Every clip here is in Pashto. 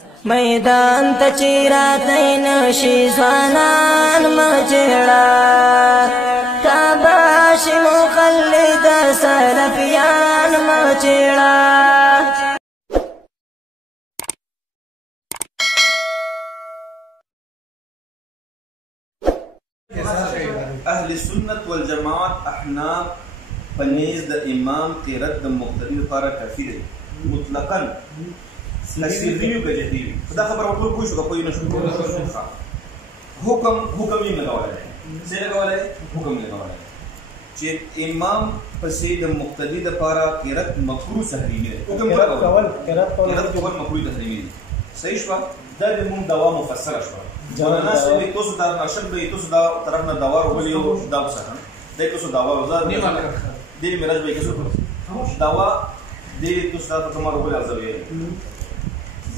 میدان ته چې راتلی نشي ځوانان مجړه کعبه شي مقلد سلفیان مجړه. اهل سنت والجماعت احناف پنیز د امام قرات د مقتدی لپاره کافی دی مطلقاً نسیریو کجدی دا خبره ټول کوی شو کوی نشو حکم یې نه غواړي څه نه غواړي حکم یې غواړي چې امام پسې د مقتدی لپاره قرات مکروه تحریمی دی حکم قرات کول مکروه تحریمی دی صحیح شو دا د مون دوا مفسره شو مولانا صاحب تاسو دا نشد به تاسو دا طرف نه دوا ورولیو دا وسه دا تاسو دوا وزار دې میراث به کیسو دوا دې تاسو دا کومه ورولی ازوی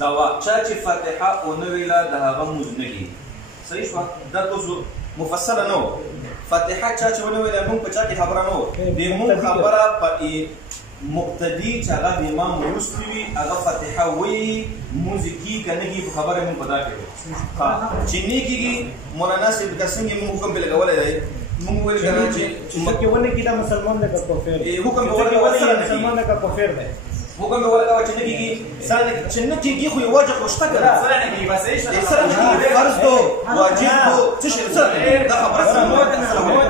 دوا چې فاتحه او نو ویلا د هغه مزنګي صحیح شو دا تاسو مفسره نو فاتحه چې ونه ویلا مونږ په چا کې خبره نو دې مونږ خبره په مقتدی چې هغه د امام ورستوي هغه فاتحه وی موزیکی کنهږي په خبره مونږ پتا کړو چې نیکيږي مولانا صاحب د څنګه مونږ حکم به لګولای دی مونږ ویل کنه چې کې ونه کې دا مسلمان د کفر حکم به ولګولای مسلمان د کفر دی حکم به ولګولای چې نیکيږي چې نیکيږي خو یو واجب خوشته کړه سره نیکيږي بس سره نیکيږي فرض دو واجب دو څه شي سره دا خبره سره مو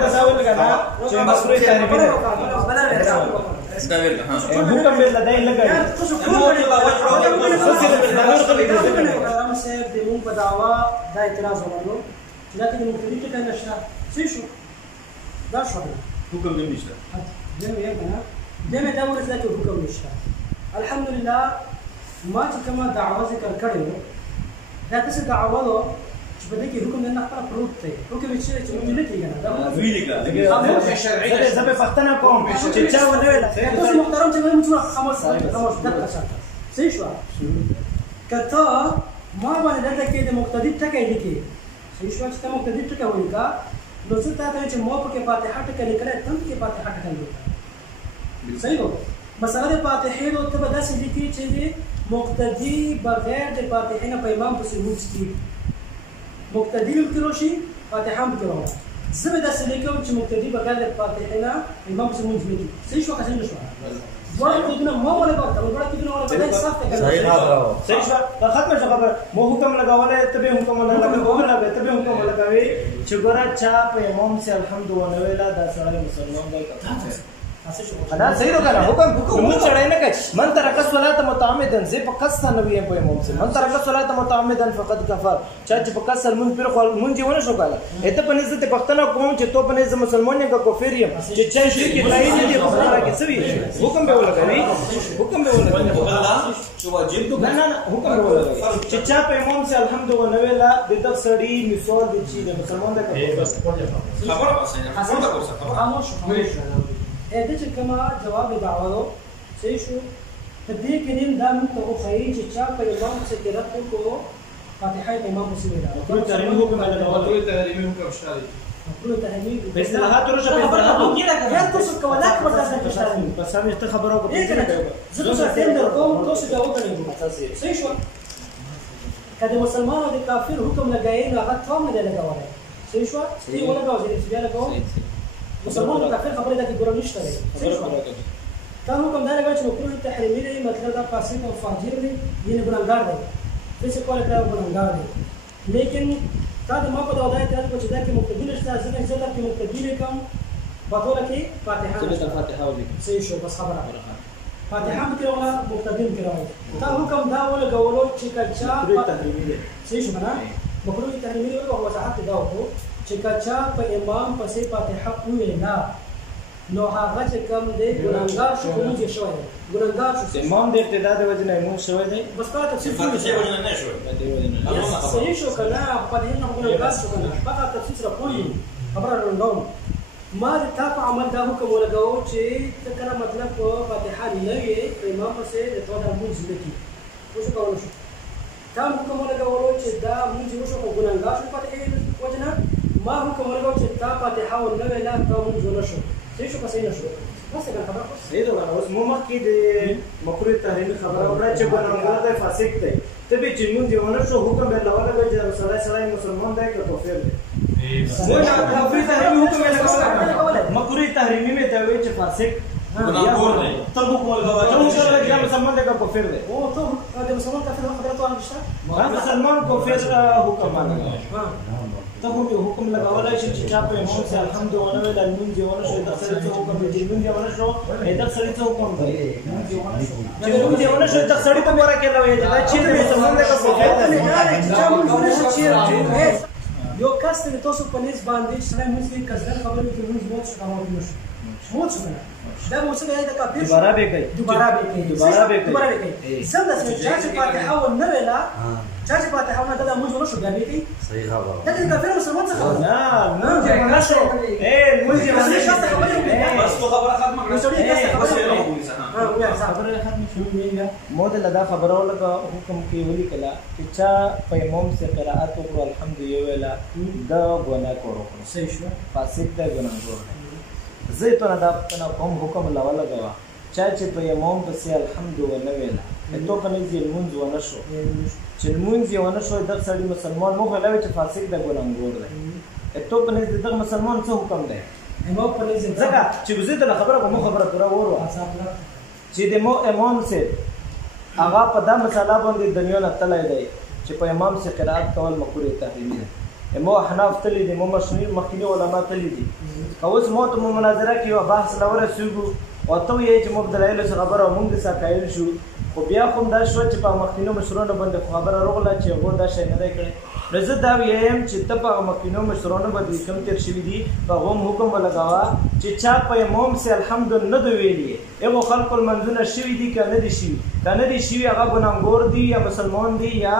ته ځاول کنه چې مسروي تحریمی حکم به لدای لګای امام صاحب د مون په دعوا دا اعتراض وکړو چې دا د مقتدی ټکی نشته څه شو دا شو حکم دې نشته دمه یې کنه دمه دا ورته چې حکم نشته الحمدلله ما چې کومه دعوا ذکر کړو دا څه دعوا ده چې په دې کې حکم نه خپل پروت دی حکم چې موږ نه کیږي دا ویل کړه شرعي زه به پښتنه کوم چې چا ونه ویل تاسو محترم چې موږ خمس دقیقه ساته صحیح شو کته ما باندې دلته کې د مقتدی ټکی لیکي صحیح شو چې مقتدی ټکی ولیکا نو څه ته چې مو په کې فاتحه ټکی لیکل تم کې فاتحه ټکی لیکل صحیح هو مسله د فاتحه نو ته به داسې لیکي چې مقتدی بغیر د فاتحه نه په امام پسې وځي مقتدی الکروشی فاتحه هم کې وایي زه به داسې لیکم چې مقتدی بغیر د فاتحه نه امام پسې وځي صحیح شو که څنګه شو ورته کېدونه مو ولا ورته ورته کېدونه ولا بدل صف ته صحیح شو ختم شو خبر مو حکم لگاولې ته به حکم لگاولې ته به حکم لگاوي چې ګوره چا په امام سي الحمدلله ویلا دا سره مسلمان دی ادا صحیح وکړه حکم موږ چړای نه کوي من ترک الصلاه متعمدا زه په قصد نه ویم په امام سي من ترک الصلاه متعمدا فقد كفر چا چې په قصد مون پر خپل مونږ ونه شو کاله اته په نسبت پښتنه کوم چې تو په نسبت مسلمان نه کو کفر یم چې چا شي کې لای نه دي په سره کې سوي حکم به ولګوي الله چې واجب تو نه حکم به ولګوي چې چا په امام سي الحمدلله ویلا د دغ سړی مثال دي چې مسلمان ده خبره خاموش هذا كما جواب دعوه صحیح شو تدې کې نن دا موږ ته وخایي چې چا په امام څخه قرات کو فاتحه امام مسلم دا ټول تحریمی حکم نه ټول تحریمی حکم شته ټول تحریمی په اصطلاحات ورشه په اصطلاحات یا تاسو کولاک ورته څه بس هم ته خبرو کو زه تاسو ته در کوم تاسو دا وکړئ صحیح شو کله مسلمان او کافر حکم لګایي نو هغه ټول نه لګاوه صحیح شو تی ولا دا چې بیا لګاوه مسلمان او کافر خبره ده چې ګورو نشته دی دا حکم دا لګا چې مکروه تحریمی دی مطلب دا فاسق او فاجر دی یعنی ګناهګار دی څه کول کړه ګناهګار دی لیکن دا د ما په دا ودایت راځي چې دا کې مقتدی نشته ځکه چې دا کې مقتدی لیکم په ټول کې فاتحه صحیح شو بس خبره فاتحه کې ولا مقتدی کې راوي دا حکم دا ولګولو چې کچا تحریمی دی صحیح شو نه مکروه تحریمی او وضاحت دا وکړو چې کچا په امام پسې فاتحه وینا نو هغه چې کوم دی ګناهګار شو کوم چې شوی ګناهګار شو امام د ابتدا د وجه نه امام شوی دی بس تاسو څه فاتحه وجه نه شو صحیح شو کنه په دې نه ګناهګار شو کنه فقط تفسیر سره کوی خبره روندوم ما د تا په عمل دا حکم ولګاو چې تکره مطلب فاتحه نه وي امام پسې د توګه موږ ځکه وشو کولای شو دا حکم ولګاو چې دا موږ وشو ګناهګار شو په دې وجه نه ما حکم ولګاو چې تا فاتحه او نه ویلا ته موږ نه شو صحیح شو که صحیح نه شو بس كان خبر صحیح ده اوس مو مخکې د مکروه تحریمي خبره وکړه چې ګناهګار دی فاسق دی ته به چې مونږ دیونه شو حکم به لوله به چې سړی مسلمان دی که کافر دی مکروه تحریمي حکم به لګوله مکروه تحریمي مې ته وایي چې فاسق ګناهګار دی ته حکم لګوله چې مسلمان دی که کافر دی او ته د مسلمان کافر خبرته وانه نشته مسلمان کافر حکم باندې ته حکم لګولای شي چې چا په امام سره الحمد ونه ویل المون دیونه شو د سره څه حکم دی مون دیونه شو د سره څه حکم دی چې مون دیونه شو د سره ته مورا کېلا وی دا چې مسلمان دی که کافر دی یو کس ته تاسو په نس باندې چې سره موږ کې کزر خبرې کوي موږ موږ څه کوو موږ څه دا موږ څه دی دا کافر دوباره به کوي څنګه چې فاتحه و نه ویلا چې فاتحه نه دا موږ ورشو بیا به کوي صحیح خبره دا کافر مسلمان څه خبره نه موږ ورشو موږ ورشو بس تو خبره ختمه کړه خبره ختمه شو میږي مو د لدا خبره ولګه حکم کې ولي کلا چې چا په امام سے قرات وکړو الحمدلله دا ګناه کړو صحیح شو فاسق دا ګناه کړو زه ته نه دا کوم حکم لا ولګوا چا چې په امام پسې الحمدلله ویلا ته په نږدې المنځ ونه شو چې المنځ ونه شو د سړي مسلمان مو غلوي چې فاسق دا ګناه کړو ته په نږدې د مسلمان څه حکم دی امام په نږدې ځکه چې وزید له خبره پورا وروه چې د مو امام سے هغه په دا مسله باندې دنیا نه تلای دی چې په امام سے قرات کول مکروه تحریمي ده مو حناف تللی دي مو مخکینی علما تللی دي اوس مو ته مناظره کې او بحث لور سوګو او ته یې چې مبدلایل څه خبره مونږ د ساکایل شو خو بیا کوم دا شو چې په مخکینو مشرونو باندې خبره راغله چې هغه دا شي نه دی کړی زه دا ویم چې ته په مخکینو مشرونو باندې کوم تیر شوی دي په هم حکم ولګاوه چې چا په امام سے الحمدلله نه ویلي هغه خلق المنزونه شوی دي کنه دي شوی کنه دي شوی هغه ګناهګار دي یا مسلمان دي یا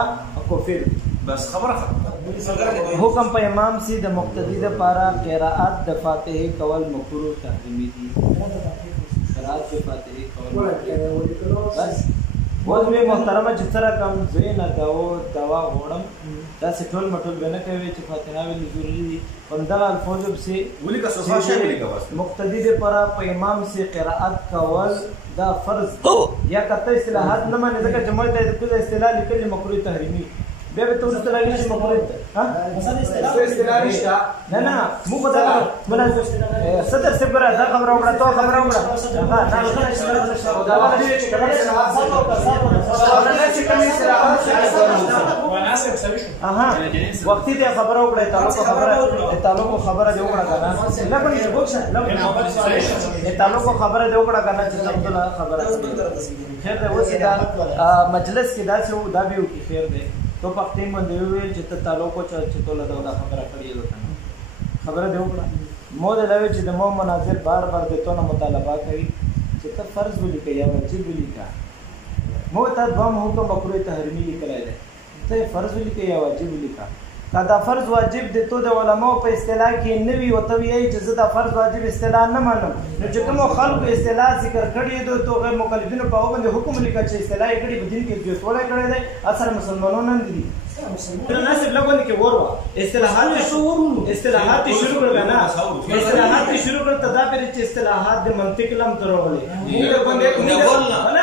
کافر بس خبره ختمه حکم په امام سي د مقتدی د پارا قرات د فاتحه کول مکروه تحریمی دي قرات د فاتحه کول بس وځ می محترمه چې سره کوم زین دوا غوړم دا سټول مټول بنه کوي چې فاتحه ویل ضروری دي همدا الفاظ سے ولي کا صفه شامل کا بس مقتدی د پارا په امام سي قرات کول دا فرض یا کته اصطلاحات نه معنی ځکه چې مړ د کله اصطلاح لیکل مکروه تحریمی بیا به تاسو ته راځي چې مکروه ها مثلا اصطلاح نشته نه مو په دا ولا صدر صبر دا خبره وکړه تو خبره وکړه ها دا ولې چې کله اها وختي دې خبره وکړه تعلق خبره دې وکړه کنه لکه تعلق خبره دې وکړه کنه چې عبد الله خبره خیر دې وسی دا مجلس کې دا څه دا به وکړي خیر دې تو پختې باندې ویل چې ته تعلق او چې تو له دا خبره کړې ده خبره دې وکړه مو دې لوي چې د مو مناظر بار د تو نه مطالبه کوي چې ته فرض ولیکې یا واجب ولیکې مو ته دوم حکم مکروه تحریمی لیکلای دی ته فرض ولیکې یا واجب ولیکې دا فرض واجب د تو د علماء په اصطلاح کې نوی او ته یې چې زه دا فرض واجب اصطلاح نه منم نو چې کوم خلق اصطلاح ذکر کړی دی تو غیر مکلفینو په باندې حکم لیکل چې اصطلاح یې کړی بدین کې جو ټوله کړی دی اثر مسلمانانو نه دي مناسب لګون کې وروا اصطلاحات شروع کړل نه اصطلاحات شروع کړل تدا پر چې اصطلاحات د منطق لم ترولې موږ باندې نه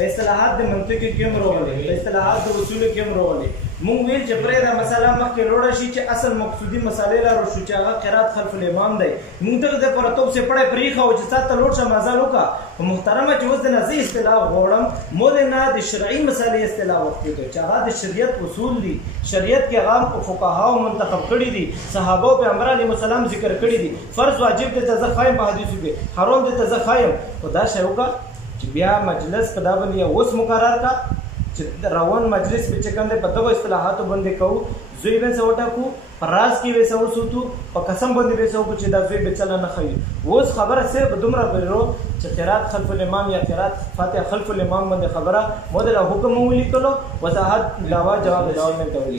اصطلاحات د منطق کې هم راولې اصطلاحات د اصول کې هم راولې مونږ ویل چې پرې دا مسله مخکې لوړه شي چې اصل مقصودی مسالې لارو شو چې هغه قرات خلف الامام دی مونږ ته د پرتوب سے پړې پریخه او چې ساته لوړ شه مزه وکا محترمه چې وزن از اصطلاح غوړم مولنا د شرعي مسالې اصطلاح وخت ته چې هغه د شریعت اصول دي شریعت کې هغه فقها او منتخب کړي دي صحابه او پیغمبر علیه السلام ذکر کړي دي فرض واجب د تزخایم په حدیثو کې حرام د تزخایم خدا شوکا بیا مجلس په دا باندې اوس مقرر کا چې روان مجلس په چکم د پتو اصطلاحاتو باندې کو زوی به سوټا کو پراز کې وسو سوتو په قسم باندې وسو کو چې دا زوی به چل نه خي اوس خبره صرف دومره پرو چې قرات خلف الامام یا قرات فاتحه خلف الامام باندې خبره مودل حکم ولیکلو وضاحت لاوا جواب ډول نه کوي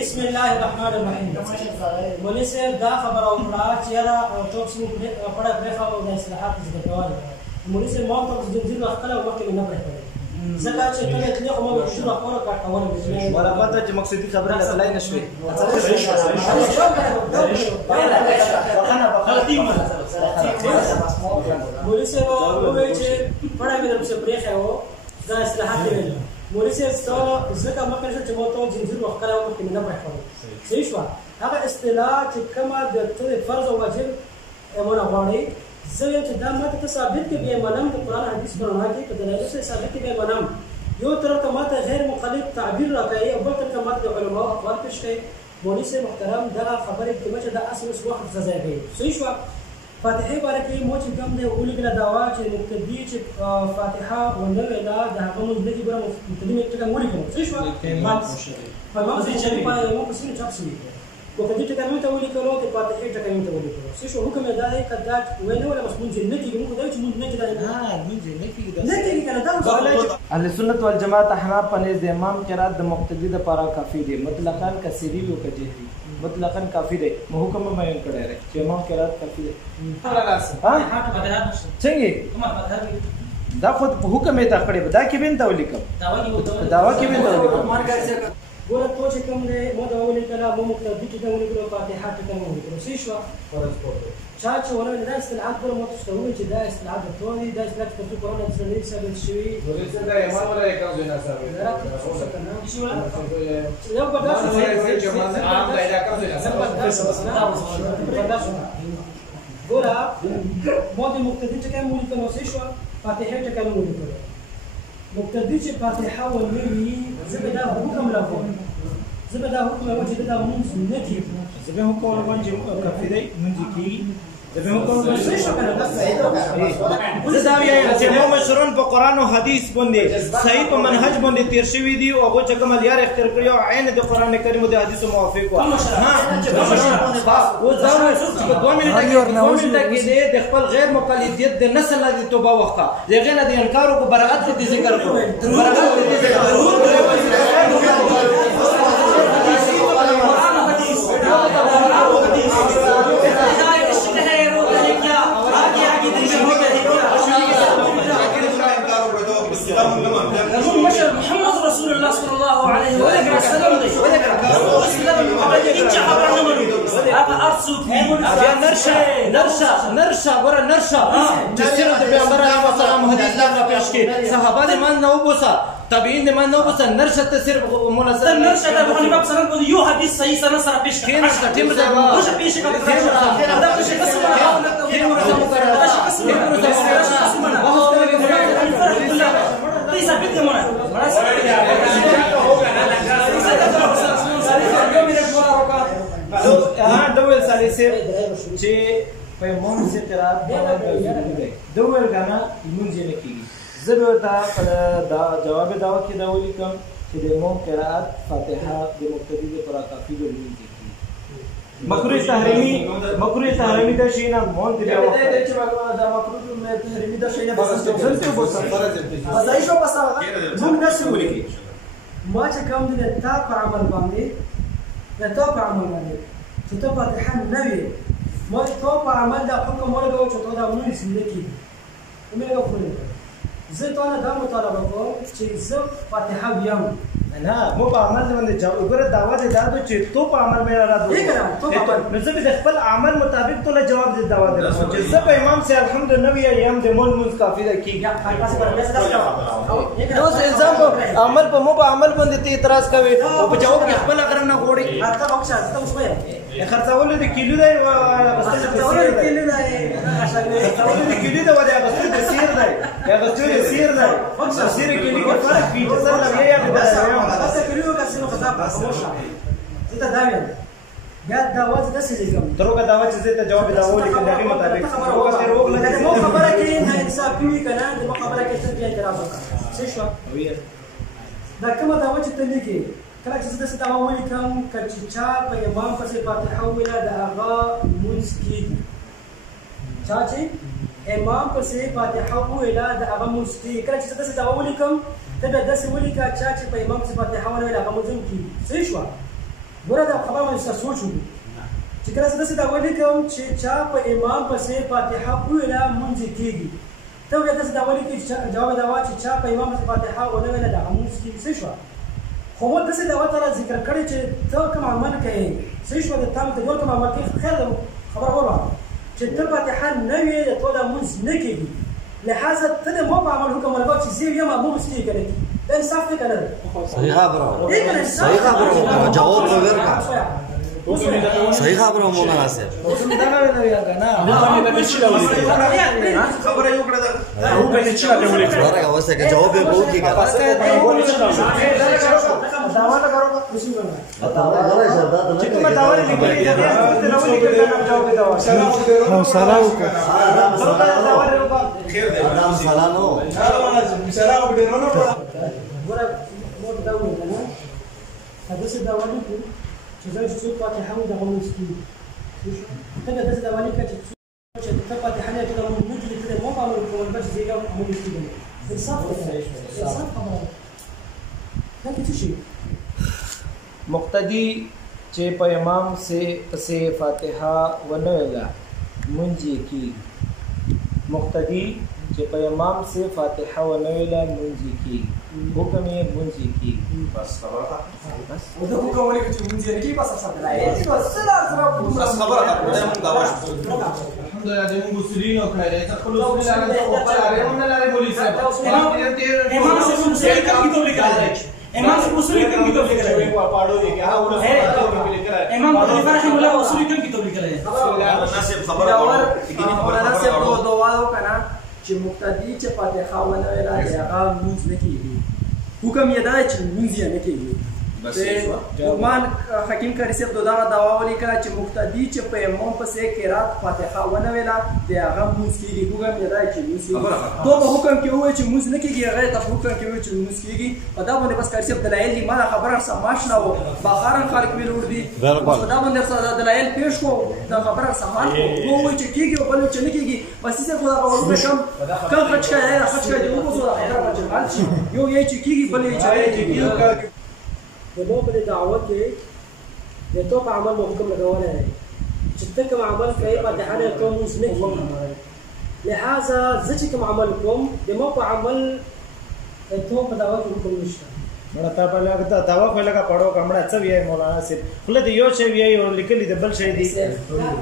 بسم الله الرحمن الرحیم مولوی صاحب دا خبره وکړه چې دا ټوپ سم پړه برخه او د اصلاحات ذکر کول مولوی صاحب ما ته د دې وخت له وخت نه پرې ځکه چې کله تلې خو ما به شروع خبره کاټوله به مرحبا چې مقصدي خبره لای نشوي مولوي صاحب وویل چې پړه مې درپسې پرېښی و دا اصلاحات یې ویل مولوي صاحب ستا ځکه مخکې شو چې ما ته زنځیر وښکلی و مخکې مې نه پرېښودل صحیح شوه هغه اصطلاح چې کومه د ته فرض او واجب ونه غواړئ زه وایم چې دا ماته ته ثابت کړي بیا منم د قرآن حدیث په رڼا کې په دلایلو سره ثابت کړي بیا منم یو طرف ته ماته غیر مخالف تعبیر راکوي او بل طرف ته ماته د علماو اقوال پېښ کوي مولوي صاحب محترم دغه خبرې کومه چې دا اصل اوس وخت ضایع کوي صحیح شوه فاتحې باره کې مو چې کوم دی ولیکله دعوا چې مقتدي چې فاتحه ونه ویله د هغه مونځ نه کي ګوره مقتدي مې ټکه ولیکم صحیح شوه په امام پسې چاپ شوي مقتدي ټکه مې ته ولیکلو د فاتحې ټکه مې ته ولیکلو صحیح شو حکم یې دا دی که دا ویل وله بس مونځ نه کېږي موږ دا چې مونځ نه کېږي نه کېږي که نه دا اهل سنت والجماعت احناف په نزد امام قرات د مقتدی لپاره کافي دی مطلقاً کثیری او کجهری مطلقاً کافی دی مو حکم بیان کړی دی چې امام قرات کافی دی څنګه دا خود حکم یې تا کړی دا کې وین تا ولیکم داوا کې وین تا ولیکم ګوره تو چې کوم دی ما دا ولیکله مو مقتدي چې دا ولیکلو فاتحه ټکه مې ولیکلو صحیح شوه چا چې ونه ویل دا اصطلاحات ګوره ما تاسو ته وویل چې دا اصطلاحات د تو دي دا اصطلاحات چې په قرآن حدیث نه ثابت شوي یو ګوره ما د مقتدي ټکه مې ولیکلو صحیح شوه فاتحه ټکه مې ولیکلو مقتدي چې فاتحه ونه وي زه به دا حکم لګوم زه به دا حکم لګوم چې دا مونځ نه کېږي زه به حکم لګوم چې کافي دی مونځ کېږي زه به حکم لګوم زه دا وایم چې مو مشرون په قرآن او حدیث باندې صحیح په منهج باندې تیر شوي دي او هغه چې کوم لار اختیار کړی او عین د قرآن کریم او د حدیث موافق و او دا چې په 2 منټه کې د خپل غیر مقلدیت د نسل د توبه وکړه دغه نه د انکار او برائت دې ذکر کړو برائت دې ذکر محمد رسول الله صلى الله عليه وسلم نرشا ګوره نرشا چې سیرت د پیغمبر علیه السلام حدیث لا پیش کې صحابه دې من نه وبوسه تابعین دې من نه وبوسه نرشا ته صرف مناسب نرشا د ابو حنیفه سره یو حدیث صحیح سره سره پیش کړي نرشا ټیم دا وشه پیش کړي دا څه قسم ډول سالي سي چې په مونږ سي قرات ډول غنا مونږ نه کیږي زه به تا دا جواب داوا کې دا ولیکم چې د مونږ قرات فاتحه د مقتدی لپاره کافي دی مکروه تحریمی د شینه مونږ دی دا مکروه تحریمی د شینه بس څه وبوسه ځای شو بس مونږ نشو ولیکي ما چې کوم دې تا په عمل باندې ته په عمل باندې چې ته فاتحه نه وي ما ته په عمل دا حکم ورکوم چې ته دا مونږ سمې کیږي موږ کوو زه ته دا مطالبه کوم چې زه فاتحه ویم نه مو په عمل باندې جواب وګوره داوا دې دادو چې تو په عمل مې را دو نو زه به خپل عمل مطابق ته جواب دې داوا دې چې زه په امام سے الحمدلله نبی ايام دې مول مون کافی ده کی نو الزام عمل په مو په عمل باندې ته اعتراض کوي او په جواب کې خپل اگر نه غوړي اته وخت ته اوس وایي خرڅول دې کیلو دی خرڅول دې کیلو دی ودا غسل دې سیر دی یا غسل دې سیر دی سیر کیلو کې فرق دی سره لګي یا تاسو کلیو کا سينو خطاب خاموشه زه دا وایم یا دا وځه د سې کوم دروګه دا چې زه ته جواب دا ولی کوم دغه مطابق دروګه روغ لګي مو خبره کې نه انصاف کوي کنه د خبره کې څه اعتراض وکړه څه شو دا کومه دا چې ته لیکي کله چې زه دا ولی کوم چې چا په امام پسې فاتحه ویله د هغه مونږ کې چا چې امام پسې فاتحه ویله د هغه مونږ کې کله چې زه دا ولی کوم ته به داسې ولیکه چا چې په امام پسې فاتحه ونه ویله هغه مونځ کې صحیح شوه ګوره دا خبره باندې سره سوچ وکړو چې کله زه دا ولیکم چې چا په امام پسې فاتحه ویله مونځ کېږي ته بیا داسې دا ولې کوي جواب دا وا چې چا په امام پسې فاتحه ونه ویله د هغه مونځ کېږي صحیح شوه خو ما داسې دا ورته ذکر کړی چې ته کوم عمل کوې صحیح شوه د تا متجول کوم عمل کوي خیر ده خبره وروه چې ته فاتحه نه ویې د تو دا مونځ نه کېږي لہذا ته د ما په عمل حکم ولګوه چې زه یم مونځ کېږي که نه کېږي دا انصاف دی که نه دی صحیح خبره صحیح خبره جواب مې ورکړه صحیح خبره مولانا صاحب دا نه ویل کنه خبره یو کړه دا هو به چې راته ولې ورکړه واسه کې جواب به وو کیږي داوا نه کرو خوشي اته دا غره شردا ته چې کومه داوا لیکلې ده ته نو لیکل جواب داوا نو سلام وکړه خیر دی ادم سلامو مثلا به ډیرونو ګوره مور دا وایي که نه داسې دا ولې کوي چې زه چې څوک فاتحه وي دغه مونځ کېږي ته بیا داسې دا ولې کوه چې ته فاتحه نه کړې مونځ نه کېږي ته د ما په عمل کوم بل چې زه یم مونځ کېږي انصاف دی انصاف خبره ده دا کې څه شي مقتدی چې په امام سے پسې فاتحه ونه ویلا مونږ کی مقتدی چې په امام سے فاتحه ونه ویلا مونږ کی حکم یې مونږ کی بس خبره بس دا حکم ولې چې مونږ یې کی بس اصل بس خبره ده موږ دا واش الحمدلله د موږ مسلمانینو کړه چې خپل مسلمانانو په خپل اړه نه لري مولوی صاحب امام سے مسلم کم کتاب لیکل ہے امام سے مسلم کم کتاب لیکل ہے پاڑو دي ها ورته امام ابو فرح مولا اصول کم کتاب لیکل ہے مناسب خبره مولانا صاحب کو دعا وکړه چې مقتدی چې فاتحه ونه ویلا هغه مونځ نه کېږي حکم یې دا چې مونځ یې نه کېږي لقمان حکیم کاری صاحب دغه دعوا ولیکله چې مقتدی چې په امام پسې قرات فاتحه ونه ویلا د هغه مونځ کېږي حکم یې دا چې مونځ کېږي تو په حکم کې وایي چې مونځ نه کېږي هغه ته حکم کې وایي چې مونځ کېږي په دا باندې بس کاری صاحب دلایل دي ما دا خبره سم ماشنا و بخارن خلک ویل ور دي په دا باندې سره دلایل پیش کو دا خبره سامان کو وایي چې کېږي او بل چې نه کېږي بس یې خدا غوړو کم خرج کړي خرج کړي دغه څه خبره چې حل شي یو یې چې کېږي بل یې چې کېږي د ما په دعوه کې د تو په عمل مو حکم لګولی دی چې ته کوم عمل کوې فاتحه نه کوم مونځ نه کېږي لہذا زه چې کوم عمل کوم د ما په عمل د تو په دعوه کې حکم نشته مړه تا په لګه داوا په لګه پړو کمړه څه ویای مولانا صاحب خله دی یو شی ویای او لیکلی د بل شی دی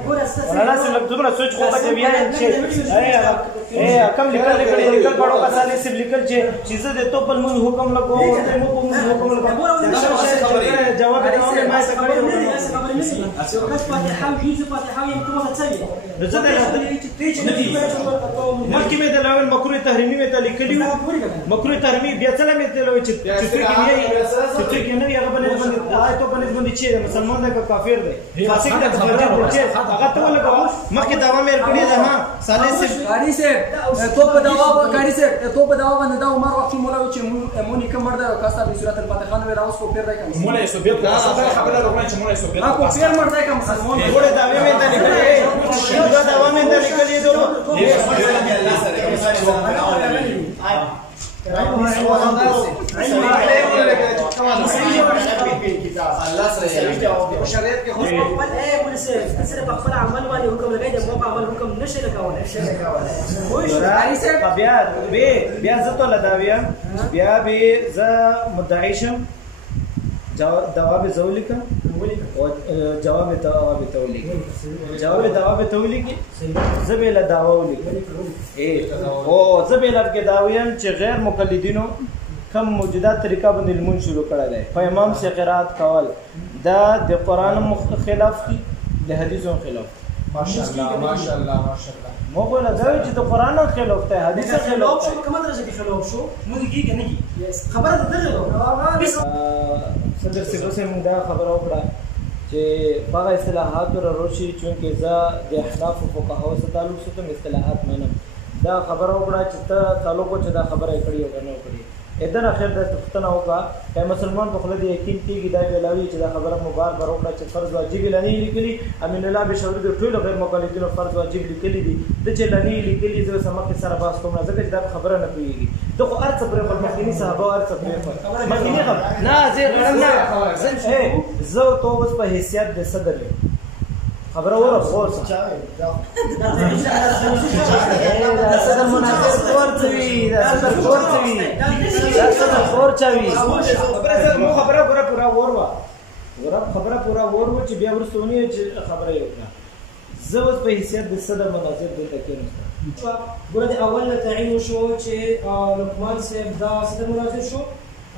مولانا صاحب دومره سوچ کو چې ویای چې اے کم لیکل پړو کا سالي صاحب لیکل چې چیزه د تو په مون حکم لګو ته مو په حکم لګو جواب دی ما څه کړی فاتحه وجوز فاتحه یم ته څه ویل نو څه دی چې ندی مخکې مې د لاول مکروه تحریمی مې ته لیکلی مکروه تحریمی بیا څه مې ته لوي چې چې کې نو هغه باندې آیت باندې باندې چې مسلمان دی که کافر دی فاسق دی که فاجر دی چې هغه ته ولګو مخکې دعوا مې کړې ده ها صالح صاحب قاری صاحب تو په دعوا قاری صاحب تو په دعوا باندې دا عمر وخت مولا چې مونږ کوم مرده او کاستا په صورت الفاتحه نو راوس کو پیر دی کوم مولا یې سوبیت خبره راغله چې مولا یې سوبیت ها کو پیر مرده کوم مسلمان ګوره دا مې ته لیکلې دا دعوا مې ته لیکلې الله سره شریعت کې خپل سره په خپل عمل باندې حکم لګای د مو په عمل حکم نشي لګولای قاری صاحب بیا زه ته لداویم بیا به زه مدعی شم جواب زولیکم او جواب تولیکم جواب تولیکم زبیل دعوا ولیکم او زبیل کې داویم چې غیر مقلدینو کم موجوده طریقه باندې المون شروع کړی دی په امام سے قرات کول دا د قران خلاف دي د حدیثو خلاف ماشاءالله مو کو نه دا چې د قران خلاف دی حدیث خلاف شو کومه درجه کې خلاف شو مونږ کېږي نه کېږي خبره ده صدر سیدو سے موږ دا خبره وکړه چې هغه اصطلاحات را روشي چونکې زه د احناف فقهاو سره تعلق ساتم اصطلاحات منم دا خبره وکړه چې ته تعلق چې دا خبره کړې او نه کړې اذن اخر د پښتنه وکړه چې مسلمان په خله دې یقین کیږي دا ویلاوي چې دا خبره مبارک وکړه چې فرض واجب لنی لیکلي امین الله بشور د ټول غیر مقلدینو فرض واجب لیکلي دي د چې لنی لیکلي زه سمکه سره باس کوم نه ځکه دا خبره نه کوي دغه ارڅ پر مخکینی صحابه ارڅ پر مخکینی نه زه غړم نه زه تو اوس په حیثیت د صدر خبره وره خور صدر مناظر خورتوي صدر خورتوي صدر خورچوي خبره پورا وروا خبره پورا ورو چې بیا ورسونی چې خبره یو کړه زه اوس په حیثیت د صدر مناظر دلته کېم ګوره د اول نه تعین وشو چې لقمان صاحب دا صدر مناظر شو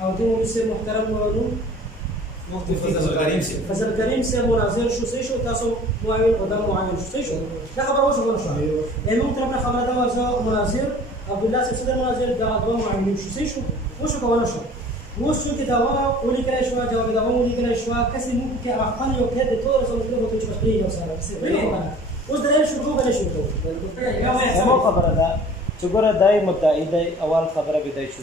او د مولوي صاحب محترم مفتي فضل کریم صاحب مناظر شو صحیح شو تاسو معاون او دا معاون شو صحیح شو دا خبره وشو ګوره شو موږ طرف نه خبره دا ورځه مناظر عبدالله صاحب صدر مناظر دا دوه معاونین شو صحیح شو وشو کوله شو اوس چې دا ولیکل شو جواب دا ولیکل شو کسي موږ کې خپل یو کې د تور سره موږ ته چې یو سره اوس درې شو کوله شو مو خبره ده چې ګوره دای متعید اول خبره به دای شو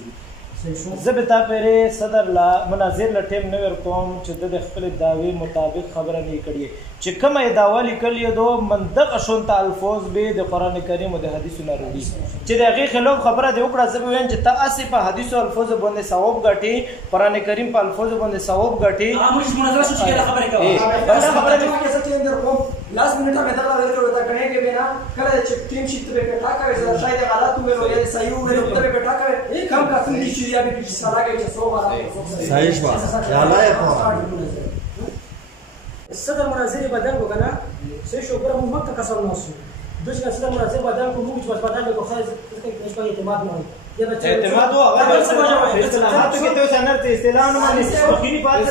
زه به تا پرې صدر لا مناظر له ټیم نه ورکوم چې د خپل داوی مطابق خبره نه کړي چې کومه داوا لیکلې دو منطق شونته الفاظ به د قران کریم او د حدیثو نه وروړي چې دغه خلاف خبره دی وکړه زه به وایم چې تاسو په حدیثو الفاظ باندې ثواب غټي قران کریم په الفاظ باندې ثواب غټي موږ مناظره شو چې خبره کوي دا خبره مې کې څه اندر کوم لاس منټه مې دا ورکړو دا غنې کې بنا کله چې ټیم شي ته به ټاکا وي شاید غلط ویلو یا صحیح ویلو ته به ټاکا وي کم کا څنګه چې یا به چې سره کې چې سو غلط صحیح شو یا لا یې صدر مناظر بدل کو کنه صحیح شو ګره موږ مکه قسم نوسو دغه صدر مناظر بدل کو موږ چې بدل کو خالص په اعتماد نه اعتماد هو اول اصطلاحات کې ته سنت استلام نه معنی خوري پات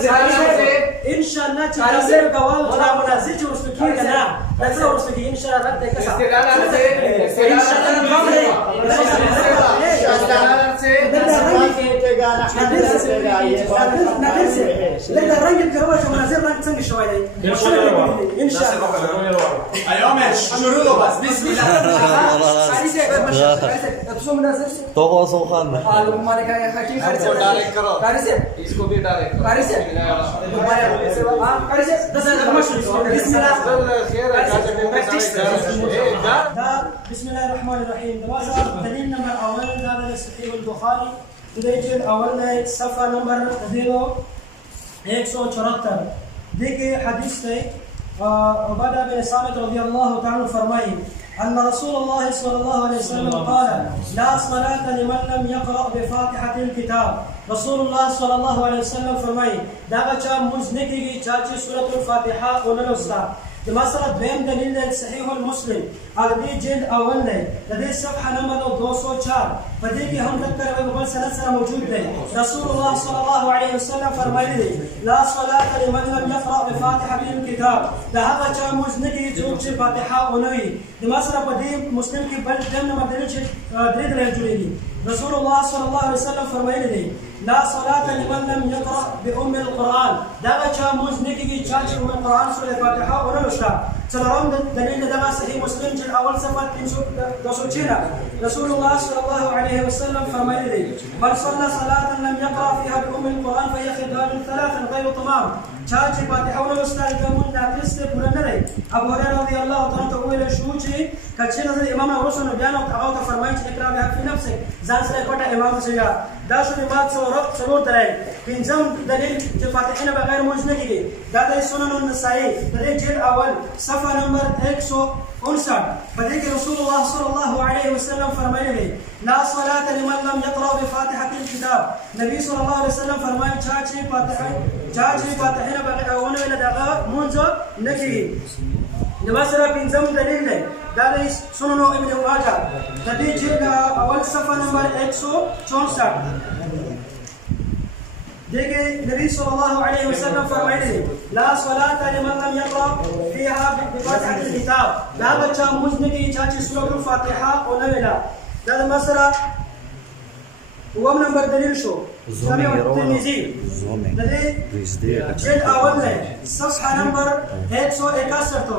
ان شاء الله چې تاسو غواړئ چې مناظر چې ورسره کیږي نه تاسو ورسره کیږي ان شاء الله راته کسه ان شاء الله لکه رنګ کړو چې مناظر رنګ څنګه شوی دی ان شاء الله ایوم شروع له بس بسم الله تو سو خان हमारे का हकीम डायरेक्ट करो कारी से इसको भी डायरेक्ट करो कारी से हां कारी से बिस्मिल्लाह خير بسم الله الرحمن الرحيم دليل نمبر اول هذا صحيح البخاري دلیل اول ہے صفحہ نمبر 174 دیکھیں حدیث ہے عبادہ بن صامت رضی اللہ تعالی عنہ فرمائے أن رسول الله صلى الله عليه وسلم قال لا صلاة لمن لم يقرأ بفاتحة الكتاب رسول الله صلى الله عليه وسلم فرمائے داغا چا مزنکی گی چاچی سورة الفاتحة ونلستا مثلا دویم دلیل ہے صحیح المسلم عربی جلد اول ہے لدے صفحہ نمبر 204 پدے کی ہم تک کر مبل سند سره موجود ہے رسول الله صلی الله علیه وسلم فرمایلی لا صلاة لمن لم يقرأ بفاتحة الكتاب دا هغه چا مزنکی څوک چې فاتحه ونوي د مثلا پدې مسلم کې بل دیم نمبر دلیل چې درې دلیل جوړیږي رسول الله صلی الله علیه وسلم فرمایلی لا صلاة لمن لم يقرأ بأم القرآن دا چا مزنکی چا چې ام القرآن سورة فاتحه ونلوشتا څلورم دلیل دغه صحیح مسلم چې اول صفحه 316 رسول الله صلی الله علیه وسلم فرمایلی من صلى صلاة لم يقرأ فيها بأم القرآن فهي خداج ثلاثا غير تمام چا چې فاتحه ونلوشتا کوم ناقص ته پوره نه دی ابو هريره رضی الله تعالی عنہ ویل شو چې کچې نظر امام ورسره بیان او هغه ته فرمایي چې اقرا به په نفسه ځان سره پټه امام سره دا شو مات څلور درای پنځم دلیل چې فاتحه نه بغیر مونږ نه کیږي دا د سنن النسائی د جلد اول صفحه نمبر 159 پدې کې رسول الله صلی الله علیه وسلم فرمایلی لا صلاة لمن لم يقرأ بفاتحة الكتاب نبی صلی الله علیه وسلم فرمایي چې فاتحه نه بغیر اونه ولا دغه مونږ نه کیږي نمسرا پنځم دلیل نه دا د سنن ابن ماجه د دې جلد اول صفحه نمبر 164 دیکھیں نبی صلی اللہ علیہ وسلم فرمائے لا صلاة لمن لم يقرأ فيها بفاتحة الكتاب لا بچا مزنکی چاچی سورة الفاتحة ونویلا دا مسئلہ وم نمبر دلیل شو سمیع الترمذی جلد اول ہے صفحہ نمبر 161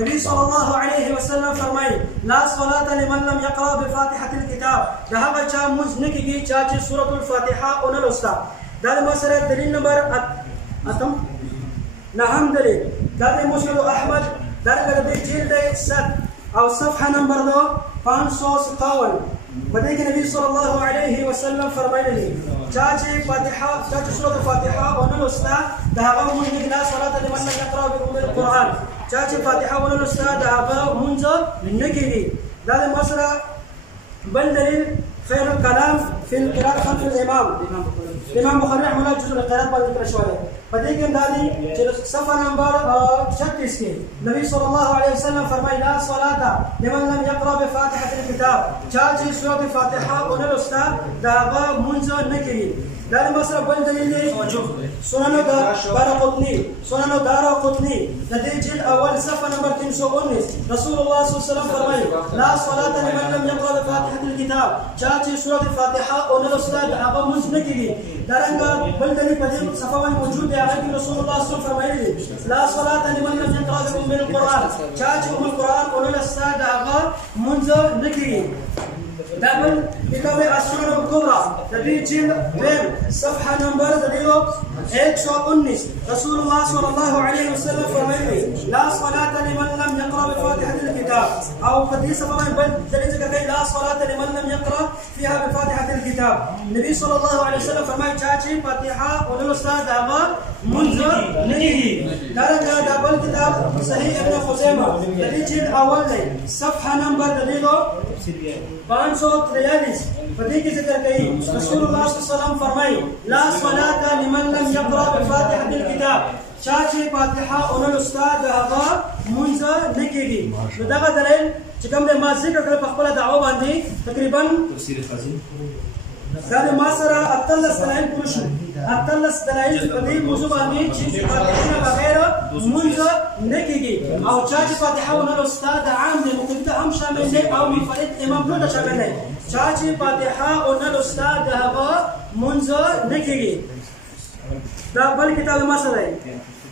نبی صلی اللہ علیہ وسلم فرمائے لا صلاة لمن لم يقرأ بفاتحة الكتاب دا بچا مزنکی چاچی سورة الفاتحة ونلوستا دا مسئلہ دلیل نمبر اتم نهم دلیل دا مسند احمد دا جلد 7 او صفحہ نمبر 557 بديك النبي صلى الله عليه وسلم فرمایلی چاچه فاتحه چاچه سوره فاتحه ونلستا دهغه من لا صلاه لمن لم يقرا بأم القرآن چاچه فاتحه ونلستا دهغه منځ نکړي دا مسله بل دلیل خير الكلام في القراءة خلف الإمام الإمام بخاري رحمه الله جزء القراءة بعد ذكر شوية بديك دالي صفحة نمبر 36 के नबी सल्लल्लाहु अलैहि वसल्लम फरमाए ला सलाता लिमन लम यक़रा बिफातिहतिल किताब चाची सूरत फातिहा उन्हें उस्ता दावा मुंजो नकरी दाल मसला बल दलील सुनन दारक़ुतनी सुनन दारक़ुतनी नदी जिल्द अव्वल सफ़ा नंबर 319 रसूलुल्लाह सल्लल्लाहु अलैहि वसल्लम फरमाए ला सलाता लिमन लम यक़रा बिफातिहतिल किताब चाची सूरत फातिहा उन्हें उस्ता दावा मुंज नकरी दारंगा बल दलील पदील सफ़ा में मौजूद है कि रसूलुल्लाह सल्लल्लाहु अलैहि वसल्लम फरमाए ला सलाता लिमन लम यक़रा बिअम्मिल कुरान चाची उम्मुल कुरान उन्हें उस्ता दावा मुंज नकरी دبل كتاب السنن الكبرى تبي جلد بين صفحة نمبر دليلو 119 رسول الله صلى الله عليه وسلم فرمائے لا صلاة لمن لم يقرأ بفاتحة الكتاب أو حديث فمن بل دليل كذا لا صلاة لمن لم يقرأ فيها بفاتحة الكتاب النبي صلى الله عليه وسلم فرمائے چاچی فاتحة ونلستا دعوا منظر نہیں درجة دبل كتاب صحيح ابن خزيمة دليل جلد أول صفحة نمبر دليلو 543 فدی کی ذکر کہی رسول اللہ صلی اللہ علیہ وسلم فرمائی لا صلاة لمن لم يقرأ بفاتحة الكتاب چاچی فاتحہ انہوں استاد هغه منځ نه کېږي نو دغه دلیل چې کوم د ما ذکر کړ په خپل دعوه باندې تقریبا تفسیر خزین دا ما سره اتلس دلایل پوره شو اتلس دلایل په دې موضوع باندې چې فاتحه بغیر منځ نه کېږي او چاچی فاتحه انہوں استاد عام دی مقتدی هم شامل دی او منفرد امام ټول شامل دی چاچی فاتحه انہوں استاد هغه منځ نه کېږي دا بل کتاب ما سره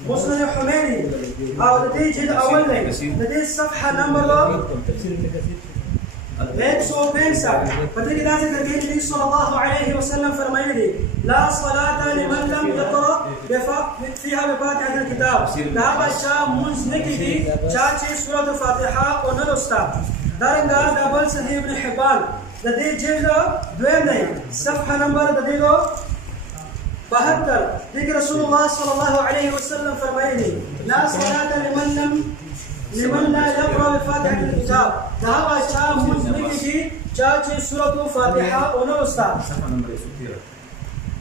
مسند حمیدی او د دې جلد اول دی د دې صفحه نمبر 165 پدې کې دا ذکر کوي نبی صلی الله علیه وسلم فرمایلی دی لا صلاة لمن لم يقرأ فيها بفاتحة الكتاب دا بچا منځ نه کېږي چا چې سورۃ فاتحه ونه لوستا دارنګه دا بل صحیح ابن حبان د دې جلد دویم دی صفحه نمبر د دې 72 ذكر رسول الله صلى الله عليه وسلم فرمائے لا صلاة لمن لا يقرأ بفاتحة الكتاب دهغا شام مزنكي چاچه سورة فاتحة ونوستا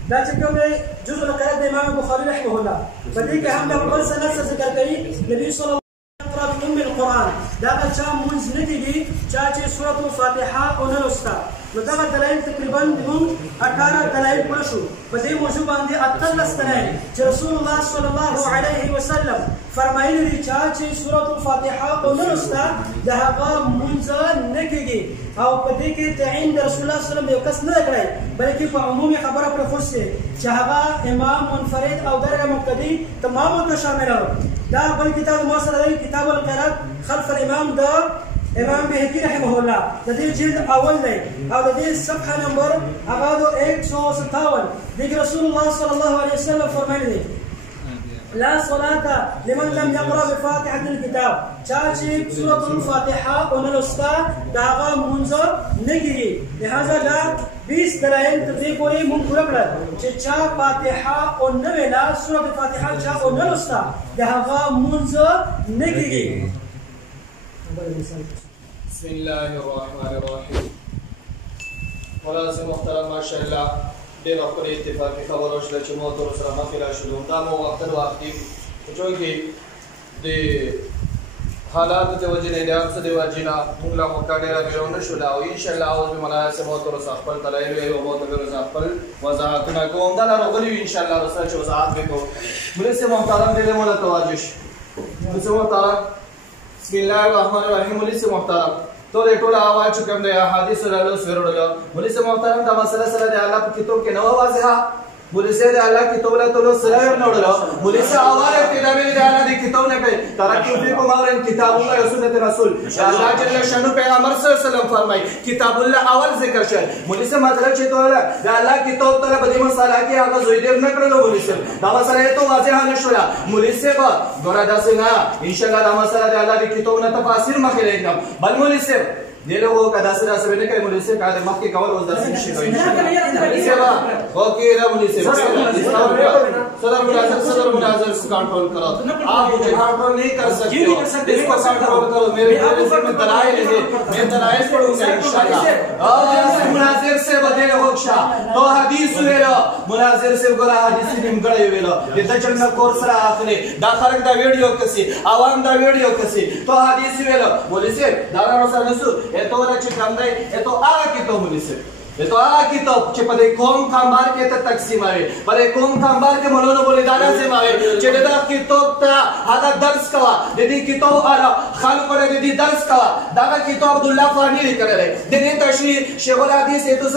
دا چکم دے جزء القرآن دے امام بخاری رحمه الله فدیک ہم دا قل سنت سے ذکر کئی نبی صلی اللہ يقرأ بأم القرآن دهغا شام مزنكي چاچه سورة فاتحة ونوستا نو دغه دلایل تقریبا هم 18 دلایل پوره شو په دې موضوع باندې اتلس دلایل چې رسول الله صلی الله علیه وسلم فرمایلی دي چې سورۃ الفاتحه ونلستا دهغه منځ نه کېږي او په دې کې تعین د رسول الله صلی الله علیه وسلم یو کس نه کړی بلکې په عمومي خبره پر فرصه چې هغه امام منفرد او درجه مقتدی تمام ته شامل دا بل کتاب ما سره دی کتاب القراءة خلف الامام دا امام بهقی رحمه الله د دې جلد اول دی او د دې صفحه نمبر هغه 157 د رسول الله صلی الله علیه وسلم فرمایلی لا صلاة لمن لم يقرأ بفاتحة الكتاب چاچی سورة الفاتحة ونلستا داغا منظر نگیری لہذا دا 20 دلائل تدریب پوری منکر کرد چه چا فاتحة ونویلا سورة الفاتحة چا ونلستا داغا منظر نگیری بسم الله الرحمن الرحیم ملاز محترم ماشاءالله ډېر خپل اتفاقي خبره شوه چې موږ تر سره مخکې راشلو دا مو وخت واخلي چې د حالات د وجې نه د څه د وجې نه موږ لا مقاله راغلو نه شو او ان شاء الله اوس به مناسب مو تر سره خپل دلایل او مو تر سره خپل وضاحتونه کوم دا راغلی ان شاء الله رسول چې وضاحت وکړو ملي محترم دې مولا توجه ملي محترم بسم الله الرحمن الرحیم ملي محترم تو د ټول اواز کوم د احادیث له سرړلو مولوی سے محترم دا مسله سره د الله په کتاب کې نو واضحه مولوی سے د الله کتاب له تو سره نوړلو مولوی سے اواز ابتدا ویل د الله د کتاب نه کوي ترکو فی کو مورن کتاب الله او سنت رسول الله جل شانو پیغمبر صلی الله علیه وسلم فرمای کتاب الله اول ذکر شول مولوی سے مطلب چې تو د الله کتاب ته په دې مسله کې هغه زوی دې نه کړلو مولوی سے دا مسله ته واضحه نشولا مولوی سے با ګور داسې نه ان شاء الله دا مسله د الله د کتاب نه تفاسیر مخې لګم بل مولوی سے دې له کدا سره سره نه کوي مولوی صاحب کله مخکې کول او داسې شي کوي سیوا اوکے را مولوی صاحب صدر مناظر کو کنٹرول کرو آپ مجھے کنٹرول نہیں کر سکتے ہو اس کو کنٹرول کرو میرے دلائل ہیں میں دلائل پڑھوں گا انشاءاللہ مناظر سے بدے ہوکشا تو حدیث ویلو مناظر سے گورا حدیث نیم گڑے ویلو دتا چلنا کورس را اخلي دا خلق دا ویڈیو کسی عوام دا ویڈیو کسی تو حدیث ویلو مولوی صاحب دارا رسول نسو اے تو رچ کم دی اے تو آ کی تو مولوی صاحب ये तो आला की तो चे पदे कौम कामबार के तक तकसीम आवे पदे कौम कामबार के मौलाना बोले दादा से मावे चे देदा की तो ता हादा दर्स कवा देदी की तो आला खाल करे देदी दर्स कवा दादा की तो अब्दुल्ला फानी करे रे देने तशरीह शेख उल हदीस ये तो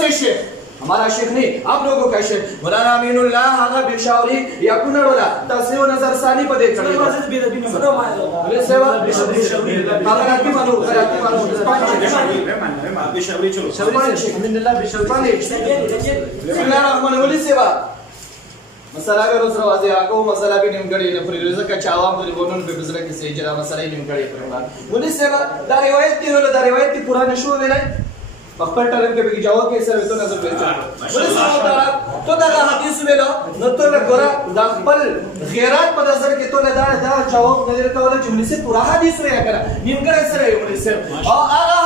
से शेख हमारा शेख नहीं आप लोगों का शेख मौलाना अमीनुल्लाह हागा बिशावरी या कुनडोला तस्वीर नजर सानी पदे करे सुनो माय सेवा बिशावरी अगर आती मानो बिशावरी चलो अमीनुल्लाह बिशावरी बिस्मिल्लाहिर्रहमानिर्रहीम सेवा मसला के रोज रवाजे आको मसला भी निमगड़ी ने पूरी रोज का चावा पूरी बोनन पे गुजरा के से जरा मसला ही निमगड़ी करूंगा मुझे सेवा दा रिवायत थी पुराने शो में पक्कर टाइम के भी जाओ के सर तो नजर बेचो बोले साहब तो दा हदीस में लो न तो लगोरा दखल गैरत पदसर के तो दा जवाब नजर का वाला जुमले से पूरा हदीस में करा निमगड़ सर है बोले से और आगा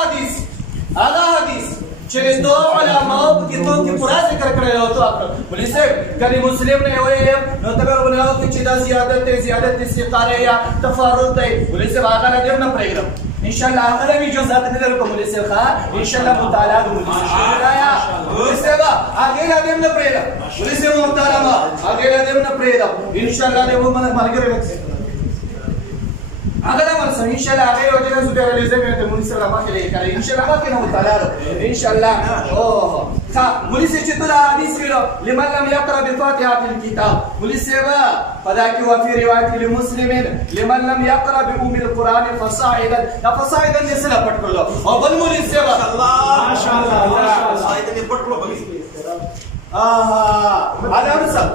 हदीस चले तो उलमाओं की तो की पूरा जिक्र कर रहे हो तो आप बोले से कभी मुस्लिम ने हुए न तो बोले कि चिदा जियादत इस्तिकार या तफारुद है बोले से आगा ना देव ना पड़ेगा इंशाल्लाह आखिर भी जो जात नजर को बोले से खा इंशाल्लाह मुताला को बोले से बा आगे ना देव ना पड़ेगा बोले से मुताला आगे ना देव ना पड़ेगा इंशाल्लाह देव मन मालकर अगर हमारे सही इंशाल्लाह आगे रोजे ना सुबह वाले से में मुझसे लगा के लेकर इंशाल्लाह के ना मुताला इंशाल्लाह ओह सा मुझे से चित्तला हदीस करो लिमन लम यक़रा बिफातिहातिल किताब मुझे से बा पदा की व फी रिवायत लिमुस्लिमिन लिमन लम यक़रा बिउमिल कुरान फसाइदन ने से पढ़ लो और बल मुझे से बा माशाअल्लाह फसाइदन ने पढ़ लो बली आहा आलम सब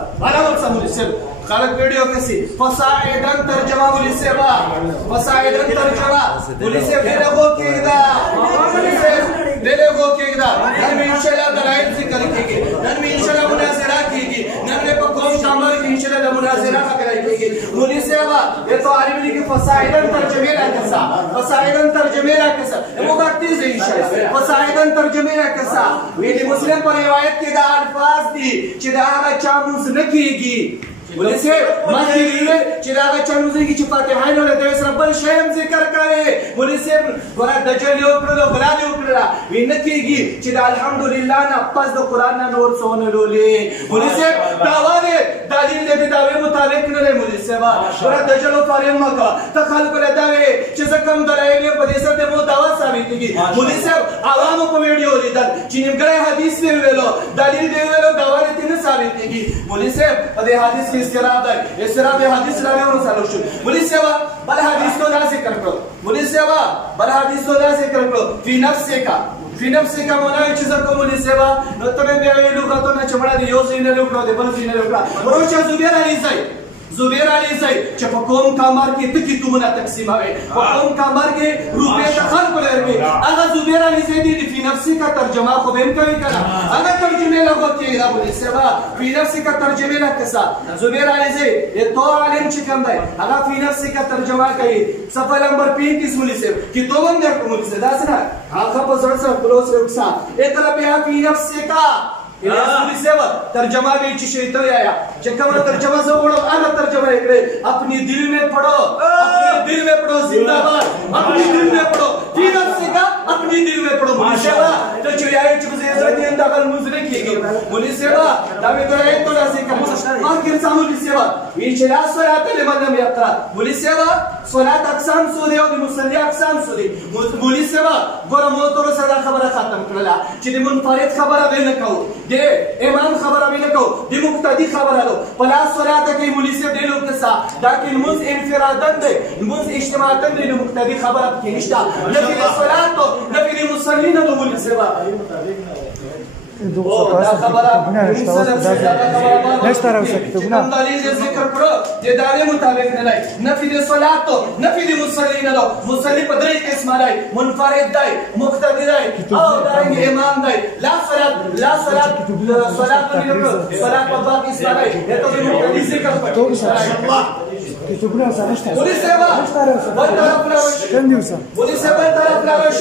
मुझे से खालक वीडियो कैसी फसाइदन तर्जुमा मुझे से बा फसाइदन तर्जुमा मुझे से फिर वो कीदा देले वो कीदा नन में इंशाल्लाह दलाइल जिक्र कीगी नन में इंशाल्लाह मुनाज़रा कीगी नन में कौम शामिल की इंशाल्लाह मुनाज़रा कराएगी मुझे से बा ये तो आलिम की फसाइदन तर्जुमे ला कैसा वो बात है इंशाल्लाह फसाइदन तर्जुमे ला कैसा ये मुस्लिम पर रिवायत के दा अल्फाज दी चिदा चामुस न कीगी बोले से मस्जिद चिराग चंदुजी की चिपाते हाय नो देव रब्बल शयम जिक्र करे बोले से गोरा दजल योकड़ो गला योकड़ा विनकीगी चिदा अल्हम्दुलिल्लाह ना पस दो कुरान ना नूर सोने लोले बोले से दावारे दलील दे दावे मुताबिक ने बोले से बा गोरा दजल फारिम मका तखल को दावे चिजकम दलाइल प्रदेश दे मो दावा साबित की बोले से आवाम को वीडियो लिदल चिनिम गरे हदीस दे वेलो दलील दे वेलो दावारे तीन साबित की बोले से अदे हदीस استراد حدیث لاوی اور سالو شو مولوی سیوا بل حدیث کو ذکر کرو مولوی سیوا بل حدیث کو ذکر کرو فی نفس کا مولا چیز کو مولوی سیوا نو تمه به لغتو نه چمڑا دی یو زین له کړو دی بل زین له کړو روچا زبیر علی زئی چې په قوم کامار کې تکي تومنه تقسیم اوي په قوم کامار کې روپے تخل کولرګي هغه زبیر علی زئی دی فی نفسی کا ترجمه خو بهم کوي کنه هغه ترجمه لغو کې دا بولي سبا فی نفسی کا ترجمه لا کسا زبیر علی زئی یہ تو عالم چې کوم دی هغه فی نفسی کا ترجمه کوي صفحه نمبر 35 مولوی صاحب کې دوم در مولوی صاحب دا څنګه هغه په زړه سره کلوز رخصا اقرا بها فی نفسی کا مولوی صاحب ترجمہ بھی چشے تو آیا چکمہ ترجمہ سے پڑھو انا ترجمہ ایکڑے اپنی دل میں پڑھو زندہ باد اپنی دل میں پڑھو فی نفسی کا اپنی دل میں پڑھو مولوی صاحب تو چویائے چکزے ازرتی انداغل مزرے کیے گئے مولوی صاحب داوی تو رہے تو راسے کرو آخر سا مولوی صاحب یہ چلا صلاة لمن لم یقرأ مولوی صاحب صلاة اقسام سو دے اور مصلی اقسام سو دے مولوی صاحب گورا موتور صدا خبر ختم کرلا چی منفرد خبر بے نکو دے امام خبر ابھی نکو دے مقتدی خبر آلو پلا صلاة کی مولوی صاحب دے لوگ کسا لیکن منز انفرادن دے منز اجتماعتن دے مقتدی خبر اب کی نشتا نفی دے صلاة تو نفی دے مصلین دو مولوی صاحب دا خبره نشته راوسه کتابونه کوم دلیل ذکر کړو د دغه مطابق نه دی نفي د صلات نفي د مصلي نه دو مصلي په درې قسمه دی منفرد دی مقتدی دی او دغه امام دی لا صلات صلات په باقي اسمه دی ته د مقتدی ذکر کړو کتابونه سره نشته ولې سبا بل طرف لاوش کوم دیوسه ولې سبا بل طرف لاوش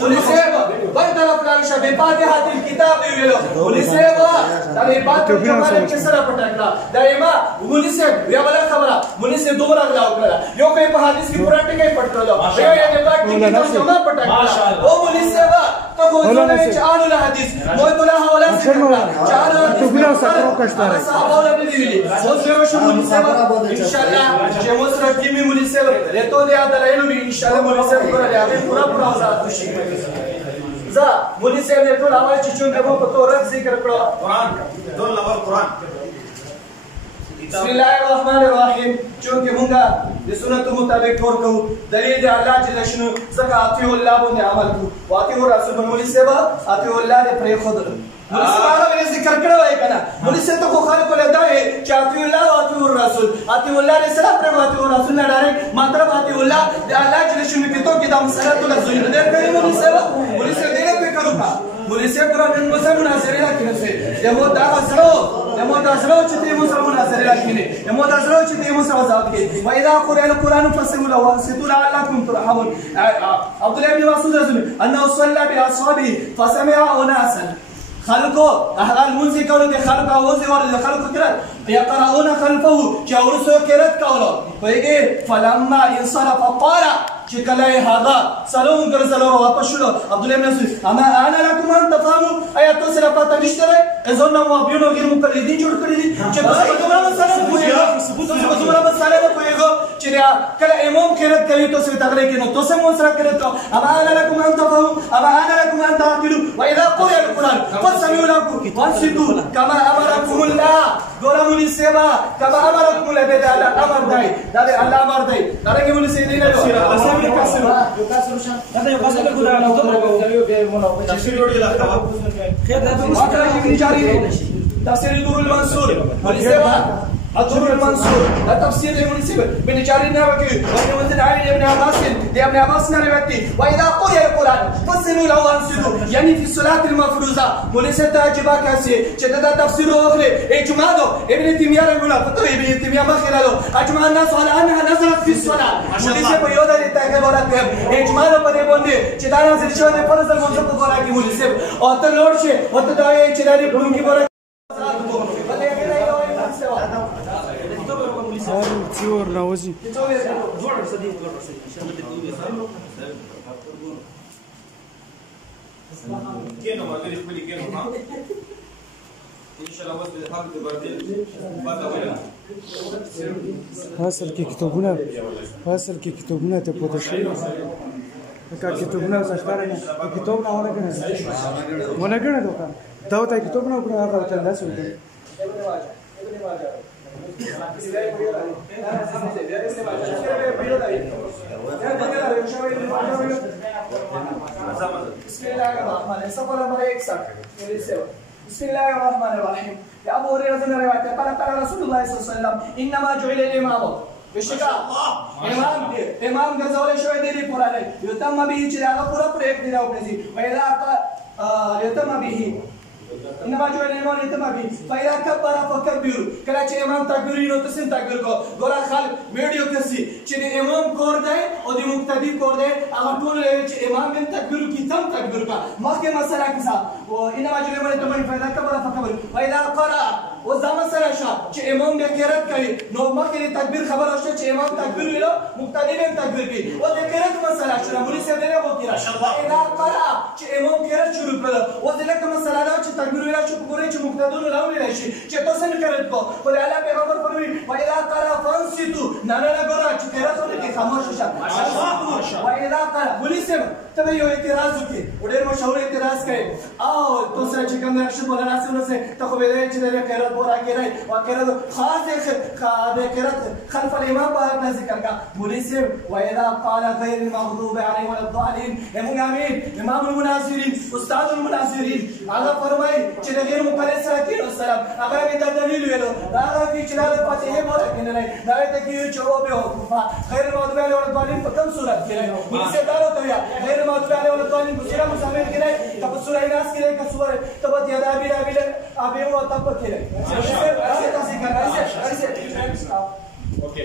ولې سبا بل طرف لاوش به فاتحه الكتاب ویلو ولې سبا دا به فاتحه کې سره پټکړه دایما ولې سبا بیا بل خبره ولې سبا دومره غلاو کړه یو په حدیث کې پورا ټکی پټ کړو یو یې په ټکی دومره پټکړه او ولې سبا ته ګورونه چې آلو له حدیث مو ته له حواله څخه چارو کتابونه سره وکړه صحابه له دې ویلي اوس یو شو ولې سبا ان شاء الله چې موږ سره کې مې ولې سبا ته دې عدالت به ان شاء الله ولې سبا کړه هغه پورا وضاحت شي ځا ولې سبا ټول اول چې څنګه په تورات ذکر کړو قرآن دول اول قرآن بسم الله الرحمن الرحیم چونکه مونږه د سنت مطابق کور کوو دلیل دی الله جل شانو زکه اطیع الله باندې عمل کوو واطیع رسول مولوی سبا اطیع الله دې پرې خود مولوی سبا باندې ذکر کړو وای کنه مولوی سبا ته خو خلق له دای چې اطیع الله او اطیع رسول اطیع الله دې سره پر اطیع رسول نه ډارې مطلب اطیع الله د الله جل شانو کې تو کې د مسله ته زوی نه کوي مولوی سبا دې نه فکر وکړه مولوی سبا قرآن مسلمان مناظره راکړي دمو دا غسرو دمو دا غسرو چې دې مسلمان مناظره راکړي دمو دا غسرو چې دې مسلمان ځاب کې وایدا قرآن فسموا واسطوا لعلكم ترحمون عبد الله بن مسعود رضی الله عنه صلى باصحابه فسمع اناسا خلقو اهل منزي کولو دي خلق اوزي ور دي خلق قرات يقرؤون خلفه چاورسو قرات کولو وایګي فلما انصرف قال چې کله هغه سلام ګرځلو واپس شو عبد الله بن مسعود اما انا لكم ان تفهموا آیات سره پته نشته ازونه مو بيونو غیر مقلدین جوړ کړی دي چې تاسو کومه مسله کویږي تاسو کومه مسله کویږي چې کله امام قرات کوي تاسو تغلی کې نو تاسو مو سره قرات اما انا لكم ان تفهموا اما انا لكم ان تعقلوا واذا قرئ القران فاسمعوا له وانصتوا كما امركم الله ګورمونی سیوا کما امركم الله دې امر دی دا الله امر دی دا رنګونی سي دی نه تفسير الدور المنصور الدور المنصور التفسير المنسب بن جاري ناوكي وابن منزل علي ابن عباس ابن عباس نروتي واذا قرئ القران فاسمعوا له وانصتوا يعني في الصلاه المفروضه وليس تعجبا كاسي شدد تفسير اخر اجماع ابن تيميه رحمه فتوى ابن تيميه مخيله اجمع الناس على انها نزلت في الصلاه وليس بيودا لتاكبرا اجماع پر باندې چې دا نازل شوی د فرض المنصب په اړه کې وليس او ته لوړ شي او ته دا چې دا په کې ورته څور راوځي کینو مګری خپل کینو ها ان شاء الله واسه حق دې باندې پاتہ وایي اصل کې کتابونه ته پوه شي کا کتابونه ځکه نه کتاب نه ونه کنه دوکان دا ته کتاب نه وکړه هغه ته داسې وکړه بسم الله الرحمن الرحيم صفحه نمبر 61 بسم الله الرحمن الرحيم يا ابو هريره رضي الله عنه قال رسول الله صلى الله عليه وسلم انما جعل الامام بشکا امام ګرځول شوی دی پورا نه یو تم به چې هغه پورا پرېک دی راوځي وایدا یتم به انما جعل الامام یتم به فاذا كبر فكبروا کله چې امام تکبیر نو تاسو تکبیر کو ګور خلک ویډیو کسي چې امام کور دی او د مقتدی کور دی هغه ټول چې امام هم تکبیر کی تم تکبیر کا مخکې مسله کیسه او انما جعل الامام یتم به فاذا كبر فكبروا واذا قرأ وزما سره شو چې امام د قرات کوي نو مخکې تکبیر خبر اوسه چې امام تکبیر ویلو مقتدی هم تکبیر کوي او د قرات مسله شو مولوی صاحب نه وکړه اذا قرأ چې امام قرات شروع کړ او دلته مسله دا چې تکبیر ویلا چې ګورې چې مقتدون لاولې شي چې تاسو نه قرات کو خدای الله پیغمبر فرمایي واذا قرأ فانصتوا نه ګورا چې قرات ولې کې خاموش شه واذا قال ولسم تبه یو اعتراض وکي ډېر مشهور اعتراض کوي او تو سره چې کوم نقش مولانا سره سره ته خو به چې د قرات بورا کېږي او قرات خاص قرات خلف الامام په ذکر کا ولسم واذا قال غير المغضوب عليهم ولا الضالين امين امام المناظرين استاد المناظرين هغه فرمایي چې د غیر مقلد سره کې السلام هغه به د دلیل ویلو هغه چې چلال فاتحه مورا کې نه دا ته کې چې او به وقفه غیر المغضوب عليهم ولا الضالين په کوم صورت کې نه ولسه دارو ته یا غیر المغضوب عليهم ولا الضالين بصيره مسامل کې نه تاسو سورې ناس کې نه کسوره تبت یاد ابي ابي او تبت کې نه اوکے